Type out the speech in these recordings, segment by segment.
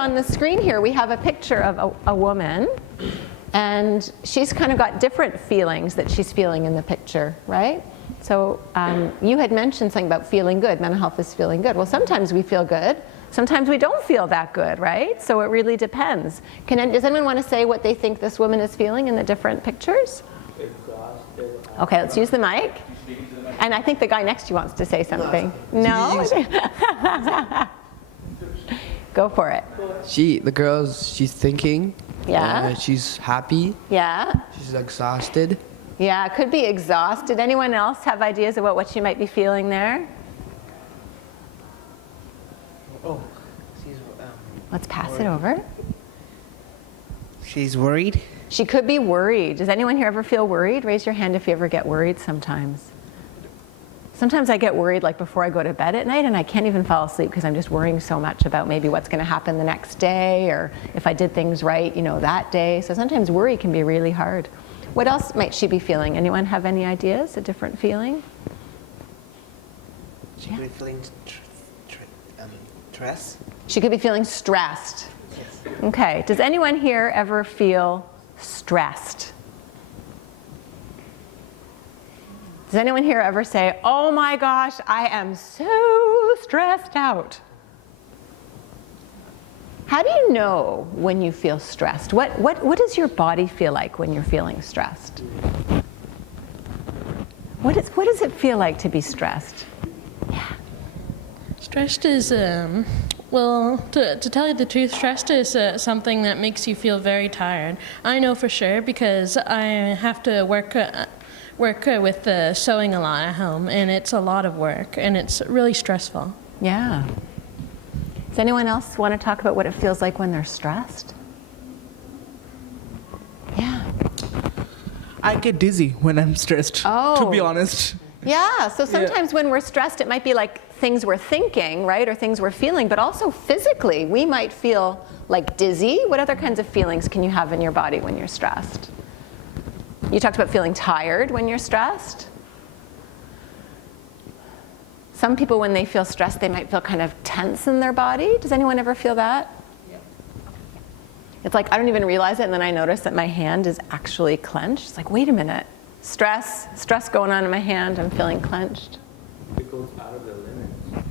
on the screen here, we have a picture of a woman, and she's kind of got different feelings that she's feeling in the picture, right? So you had mentioned something about feeling good. Mental health is feeling good. Well, sometimes we feel good. Sometimes we don't feel that good, right? So it really depends. Does anyone want to say what they think this woman is feeling in the different pictures? Exhausted. Okay, let's use the mic. And I think the guy next to you wants to say something. No? Go for it. She's thinking. Yeah. She's happy. Yeah. She's exhausted. Yeah, it could be exhausted. Anyone else have ideas about what she might be feeling there? Oh, she's, Let's pass it over. she's worried. She could be worried. Does anyone here ever feel worried? Raise your hand if you ever get worried sometimes. Sometimes I get worried like before I go to bed at night, and I can't even fall asleep because I'm just worrying so much about maybe what's going to happen the next day, or if I did things right, that day. So sometimes worry can be really hard. What else might she be feeling? Anyone have any ideas? A different feeling? She could be feeling stress. She could be feeling stressed. Yes. Okay. Does anyone here ever feel stressed? Does anyone here ever say, oh my gosh, I am so stressed out? How do you know when you feel stressed? What does your body feel like when you're feeling stressed? What does it feel like to be stressed? Yeah. Stressed is, well, to tell you the truth, stressed is something that makes you feel very tired. I know for sure because I have to work with sewing a lot at home, and it's a lot of work, and it's really stressful. Yeah. Does anyone else want to talk about what it feels like when they're stressed? Yeah. I get dizzy when I'm stressed, to be honest. Yeah, so sometimes when we're stressed, it might be like things we're thinking, right, or things we're feeling, but also physically, we might feel like dizzy. What other kinds of feelings can you have in your body when you're stressed? You talked about feeling tired when you're stressed. Some people, when they feel stressed, they might feel kind of tense in their body. Does anyone ever feel that? Yep. It's like I don't even realize it, and then I notice that my hand is actually clenched. It's like, wait a minute. Stress going on in my hand. I'm feeling clenched. It goes out of the limits.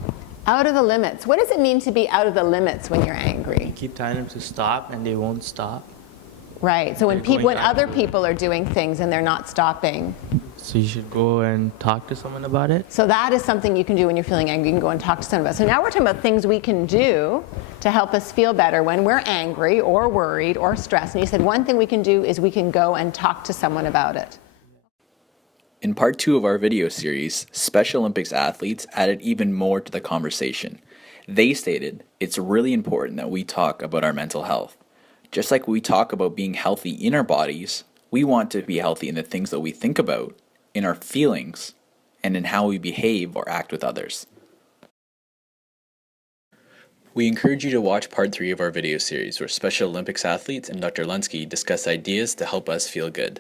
Out of the limits. What does it mean to be out of the limits when you're angry? You keep telling them to stop, and they won't stop. Right. So when other people are doing things and they're not stopping. So you should go and talk to someone about it. So that is something you can do when you're feeling angry. You can go and talk to someone about it. So now we're talking about things we can do to help us feel better when we're angry or worried or stressed. And you said one thing we can do is we can go and talk to someone about it. In part 2 of our video series, Special Olympics athletes added even more to the conversation. They stated it's really important that we talk about our mental health. Just like we talk about being healthy in our bodies, we want to be healthy in the things that we think about, in our feelings, and in how we behave or act with others. We encourage you to watch part 3 of our video series where Special Olympics athletes and Dr. Lunsky discuss ideas to help us feel good.